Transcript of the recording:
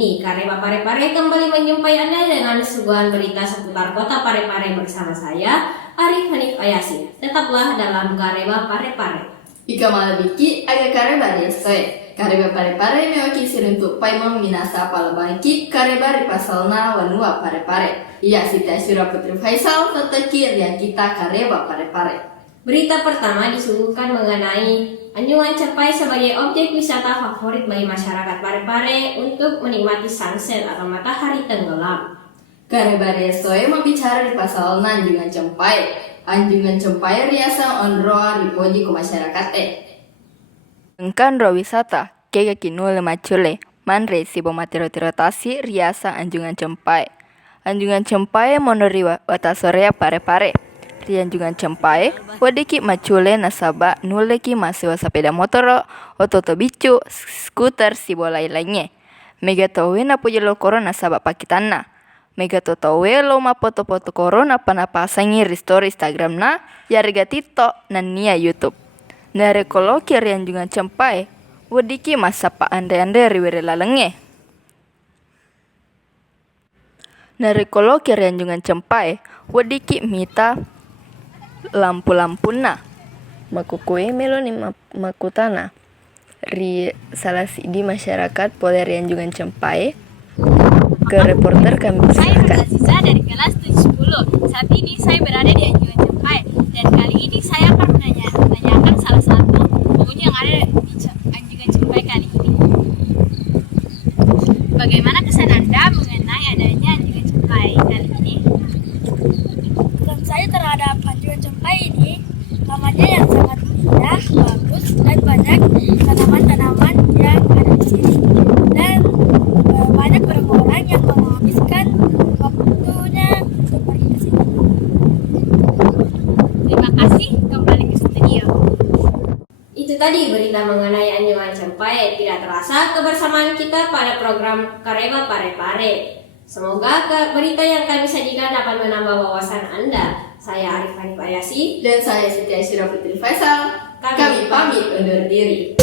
ini, Karema Parepare kembali menjumpai Anda dengan suguhan berita seputar kota Parepare bersama saya, Arif Hanif Ayasi. Tetaplah dalam Karema Parepare. Ika malabiki aga kareba desoe. Kareba Parepare mewaki siruntuk paimon minasa palabaki kareba ripasalna wanua Parepare. Iya Siti Asyura Putri Faisal teteki rian kita Kareba Parepare. Berita pertama disuguhkan mengenai Anjungan Cepai sebagai objek wisata favorit bagi masyarakat Parepare untuk menikmati sunset atau matahari tenggelam. Kareba desoe mau bicara di pasal Anjungan Cepai. Anjungan Cepai riasa onroa ripoji ke masyarakat Engkan ro wisata kega kinule macule manre sibo matero tirotasi riasa Anjungan Cepai. Anjungan Cepai monoriwa watasorea Parepare. Anjungan Cepai wadiki macule nasaba nuleki masiwa sepeda motor ototo bicu skuter sibo lain-lainnya. Mega towe na pujelo corona nasaba pakitanna. Mega towe lo ma foto-foto corona panapasangi story Instagram na yarga TikTok na nia YouTube. Nare koloki Anjungan Cepai wadiki masapa ande-ande riwere lalenge. Nare koloki Anjungan Cepai wadiki mita lampu-lampuna makukue melo ni makutana ri salah di masyarakat poler Anjungan Cepai ke reporter kami Saya Aziza dari kelas 70. Saat ini saya berada di Anjungan Cepai dan kali ini saya akan menanyakan salah satu pengunjung yang ada di Anjungan Cepai kali ini. Bagaimana kesan Anda mengenai adanya Anjungan Cepai kali ini? Kesan saya terhadap Anjungan Cepai ini, namanya yang sangat indah, bagus, dan banyak tanaman-tanaman yang ada di sini. Dan banyak orang-orang yang menghabiskan waktunya untuk pergi ke sini. Terima kasih, kembali ke studio. Itu tadi berita mengenai Anjungan Cepai. Tidak terasa kebersamaan kita pada program Karema Parepare. Semoga berita yang kami sajikan dapat menambah wawasan Anda. Saya Arif Hanif Ayasi dan saya Siti Asyura Putri Faisal. Kami pamit undur diri.